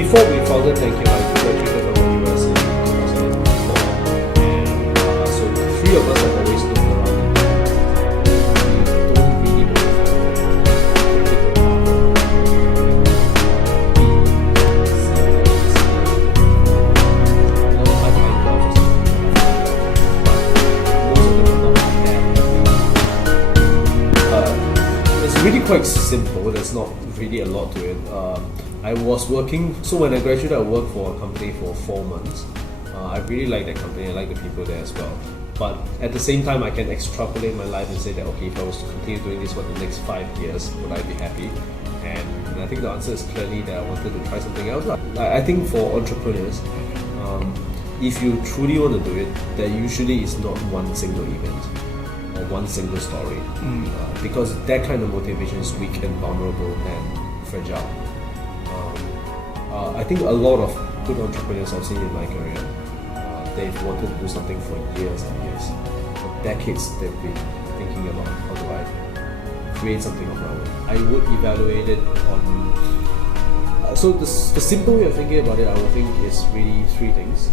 before we founded Thank You, I graduated from the US in 2004, and so the three of us have always looked around. We don't really know it's really quite simple. There's not really a lot to it. I was working, so when I graduated, I worked for a company for 4 months. I really like that company, I like the people there as well. But at the same time, I can extrapolate my life and say that, okay, if I was to continue doing this for the next 5 years, would I be happy? And I think the answer is clearly that I wanted to try something else. I think for entrepreneurs, if you truly want to do it, there usually is not one single event or one single story. Because that kind of motivation is weak and vulnerable and fragile. I think a lot of good entrepreneurs I've seen in my career, they've wanted to do something for years and years. For decades they've been thinking about how do I create something of my own. I would evaluate it on... so the simple way of thinking about it, I would think is really 3 things.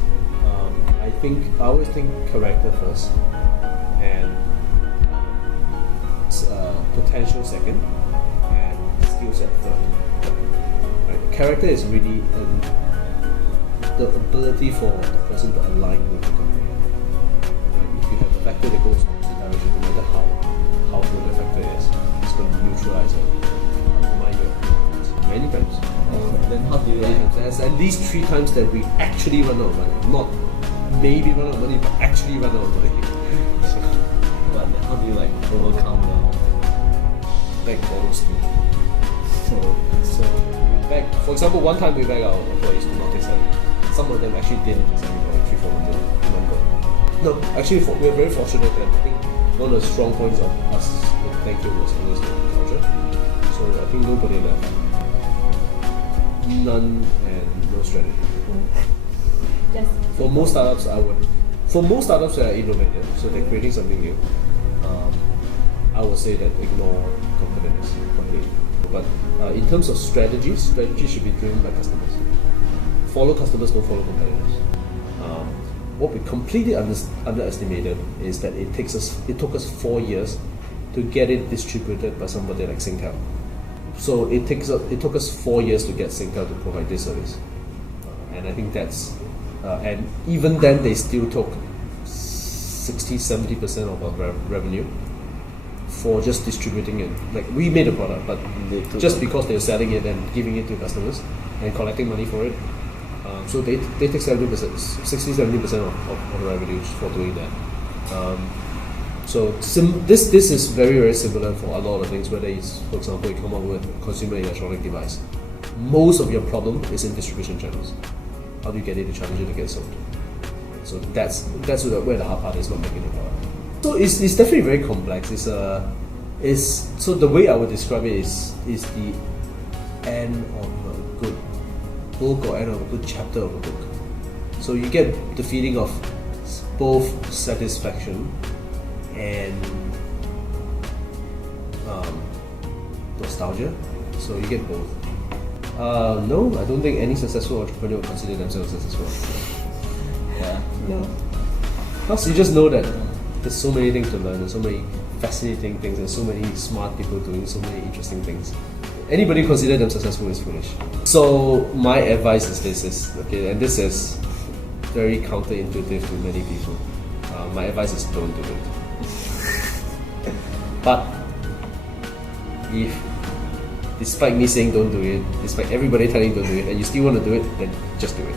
I always think character first, and potential second, and skill set third. Character is really the ability for the person to align with the company. If you have a factor that goes in the direction, no matter how good the factor is, it's going to neutralize it. Many times. Then how do you There's at least 3 times that we actually run out of money. Not maybe run out of money, but actually run out of money. But then how do you overcome Back borrow scheme. So back, for example, one time we begged our employees to not take salary. Some of them actually didn't take salary for 3-4 months. No, actually we're very fortunate that I think one of the strong points of us with Thank You was always the culture. So I think nobody left. None and no strategy. For most startups that are innovative, so they're creating something new, I would say that ignore competitors completely. But in terms of strategy should be driven by customers. Follow customers, don't follow competitors. What we completely underestimated is that it took us 4 years to get it distributed by somebody like Singtel. So it took us 4 years to get Singtel to provide this service, and I think that's and even then they still took 60-70% of our revenue for just distributing it. Like, we made a product, but just because they're selling it and giving it to customers and collecting money for it, so they take 60-70% of the revenue for doing that. So this is very, very similar for a lot of things. Whether it's, for example, you come up with a consumer electronic device, most of your problem is in distribution channels. How do you get it to challenge it to get sold? So that's where the hard part is, not making the product. So it's definitely very complex. So the way I would describe it is the end of a good book or end of a good chapter of a book. So you get the feeling of both satisfaction and nostalgia. So you get both. No, I don't think any successful entrepreneur would consider themselves successful. Yeah. No. Because you just know that there's so many things to learn, there's so many fascinating things, and so many smart people doing so many interesting things. Anybody consider them successful is foolish. So my advice is this, and this is very counterintuitive to many people. My advice is don't do it. But if, despite me saying don't do it, despite everybody telling you don't do it, and you still want to do it, then just do it.